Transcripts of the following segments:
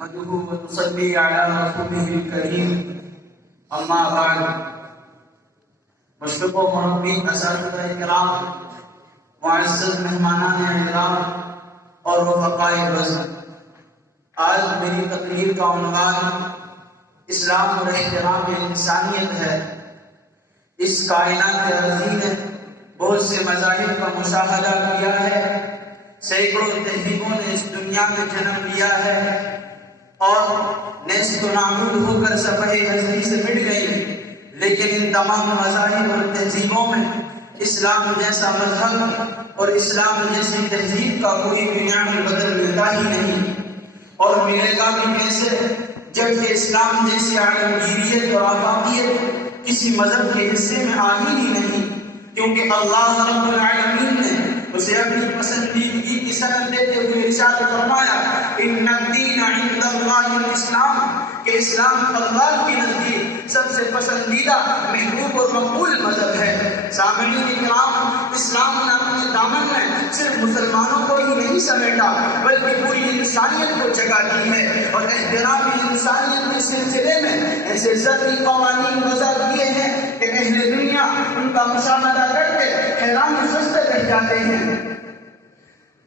نحمده ونصلي على رسوله الكريم اما بعد مشرق و مغربی اساتذہ کرام، معزز مہمانان احترام اور رفقائے وزن، آج میری تقریر کا عنوان اسلام اور احترام انسانیت ہے۔ اس کائنات عظیم نے بہت سے مذاہب کا مشاہدہ کیا ہے، سینکڑوں تہذیبوں نے اس دنیا میں جنم لیا ہے اور نیست و نابود ہو کر صفحہ ہستی سے مٹ گئی، لیکن ان تمام مذاہب اور تہذیبوں میں اسلام جیسا مذہب اور اسلام جیسی تہذیب کا کوئی دنیا میں بدل ملتا ہی نہیں، اور ملے گا بھی کیسے جبکہ اسلام جیسی عالمگیریت اور آفاقیت کسی مذہب کے حصے میں آ ہی نہیں، کیونکہ اللہ رب العالمین نے اسے اپنی پسندیدگی کی سند دیتے ہوئے ارشاد فرمایا ان الدین عند اللہ الاسلام، کہ اسلام اللہ کے نزدیک سب سے پسندیدہ، محبوب اور مقبول مذہب ہے۔ سامعین کرام، اسلام نے اپنے دامن میں صرف مسلمانوں کو ہی نہیں سمیٹا بلکہ پوری انسانیت کو جگہ دی ہے، اور احترام انسانیت کے سلسلے میں ایسے ذاتی قوانین وضع کیے ہیں کہ اہل دنیا ان کا مشاہدہ کر کے حیران شدہ رہ جاتے ہیں۔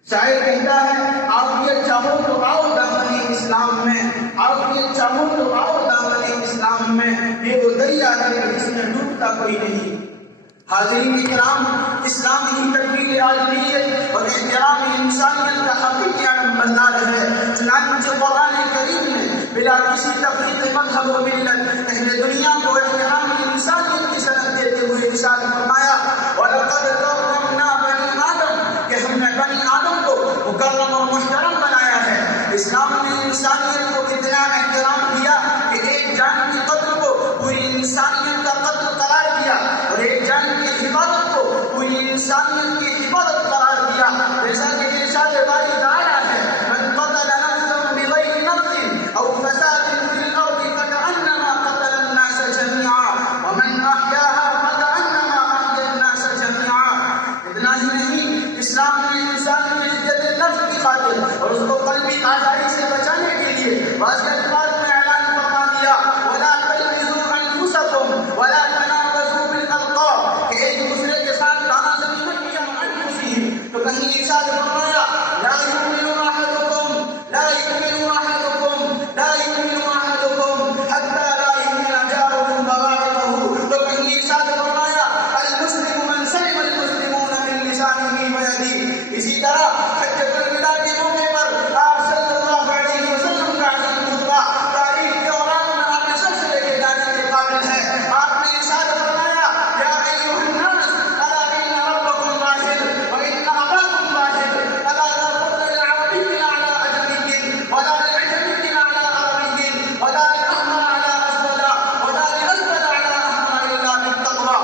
شاعر کہتا ہے آپ یہ چاہو تو آؤ دامن اسلام میں، آپ یہ چاہو تو آؤ دامن اسلام میں، یہ وہ دریا ہے جس میں ڈوبتا کوئی نہیں۔ حاضرین کرام، اسلام کی تکمیل عالمیت اور احترام انسانیت کا حقیقی علم بردار ہے۔ چنانچہ قرآن کریم نے بلا کسی تفریق مذہب و ملت اہل دنیا کو احترام انسانیت کی سند دیتے ہوئے ارشاد فرمایا وَلَقَدْ كَرَّمْنَا بَنِي آدم، کہ ہم نے بنی آدم کو مکرم اور محترم بنایا ہے۔ اسلام نے انسانیت کو اتنا احترام دیا کہ ایک جان کی قتل کو پوری انسانیت کا قتل قرار دیا، اور ایک جان کی حفاظت کو پوری انسانیت کی حفاظت قرار دیا، جیسا کہ ارشاد باری تعالیٰ ہے من قتل نفسا بغیر نفس او فساد فی الارض فکأنما قتل الناس جميعا ومن احیاها فکأنما احیا الناس جميعا۔ اتنا ہی نہیں، اسلام نے انسان کی عزت نفس کی خاطر اور اس کو قلبی آزاری سے بچانے کے لیے واضح الفاظ میں اعلان فرما دیا وَلَا تَلْمِزُوا أَنفُسَكُمْ وَلَا تَنَابَزُوا بِالْأَلْقَابِ، کہ ایک دوسرے کے ساتھ تانا زنی مت کیا أَنفُسِهِمْ۔ تو کہیں ارشاد فرمایا لا يؤمن أحدكم لا يؤمن أحدكم لا يؤمن أحدكم حتى لا يؤمن جاره بوائقه، تو کہیں ارشاد فرمایا المسلم من سلم المسلمون من لسانه ويده۔ اسی طرح حجۃ الوداع کے موقع پر آپ صلی اللہ علیہ وسلم کا عظیم خطبہ تاریخ کے اوراق میں آپ کے سب سے لے کے جانے کے قابل ہے۔ آپ نے ارشاد فرمایا یا ایھا الناس الا ان ربکم واحد وان اباکم واحد الا لا فضل لعربی على اجمی ولا لعجمی على عربی ولا لأحمر على اسود ولا لأسود على احمر الا بالتقوى۔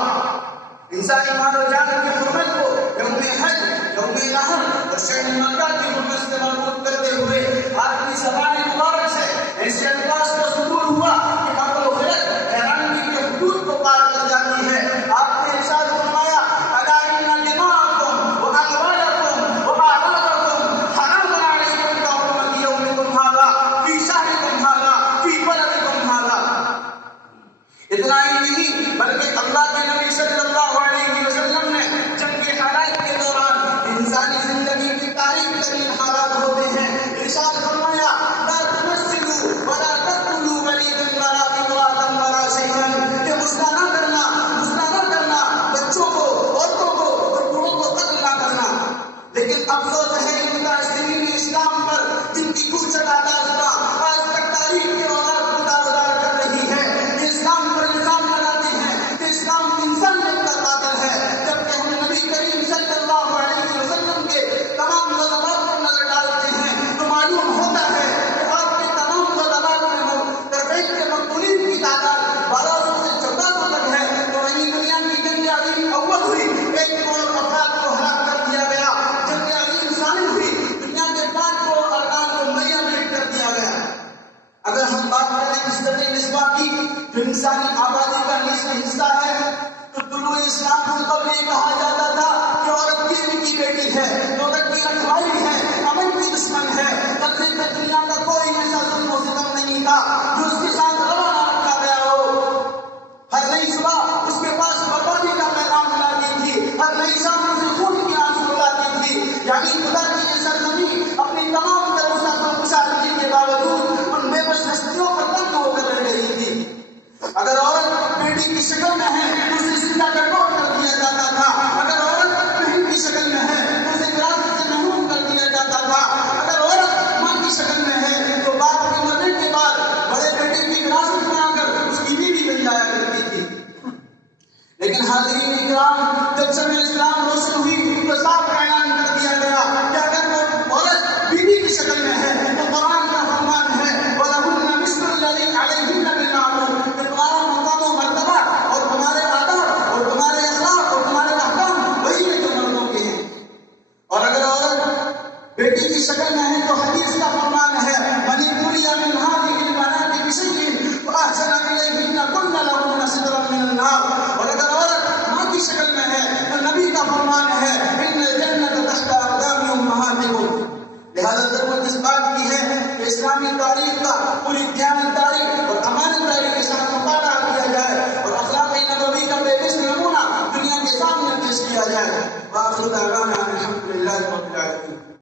انسانی مال و جان کی حرمت کو یوم حج، یوم نحر اور شہر مکہ کی حرمت سے مربوط کرتے ہوئے آپ کی زبان مبارک سے ایسے الفاظ کا صدور ہوا کہ عقل و خرد حیرانگی کے حدود کو پار کر جاتی ہے۔ آپ نے ارشاد فرمایا الا ان دماءکم واموالکم واعراضکم حرام علیکم کحرمت یومکم ھذا فی شہرکم ھذا فی بلدکم ھذا۔ اتنا ہی نہیں بلکہ اللہ کے نبی صلی اللہ علیہ وسلم نے جنگ کے حالات کے دوران انسانی زندگی کی تاریخ ترین حالات ہوتے ہیں، ارشاد فرمایا لا تمثلوا ولا تقتلوا وليدا ولا امرأة ولا شيئا، کہ غصہ نہ کرنا بچوں کو، عورتوں کو اور بوڑھوں کو قتل نہ کرنا۔ لیکن افسوس ہے ان متعصبین اسلام پر جن کی کوچ داستہ آج تک تاریخ کے اوراق کو داغدار کر رہی ہے، یہ اسلام پر الزام لگاتے ہیں کہ اسلام انسانیت کا قاتل ہے، جبکہ ہم نبی کریم صلی اللہ علیہ وسلم کے تمام غزوات پر نظر ڈالتے ہیں تو معلوم ہوتا ہے کہ آپ کے تمام غزوات میں تربیت کے مقبولین کی تعداد 1200 سے 1400 تک ہے، تو وہیں دنیا کی جنگ عظیم اول ہوئی، 1 کروڑ افراد کو ہلاک کر دیا گیا، جنگ عظیم ثانی ہوئی، دنیا کے 5 کروڑ ارکان کو مریا میٹ کر دیا گیا۔ اگر ہم بات کریں عزت نسواں کی جو انسانی آبادی کا نصف حصہ ہے، تو طلوع اسلام سے قبل یہ کہا جاتا تھا کہ عورت بیوی کی بیٹی ہے، عورت کی رکھوالی ہے، امن کی دشمن ہے، قتل دنیا کا کوئی ایسا ظلم و اس بات کی ہے کہ اسلامی تاریخ کا پوری دیانتداری اور امانتداری کے ساتھ مطالعہ کیا جائے اور اخلاق نبوی کا بے مثل نمونہ دنیا کے سامنے پیش کیا جائے۔ وآخر دعوانا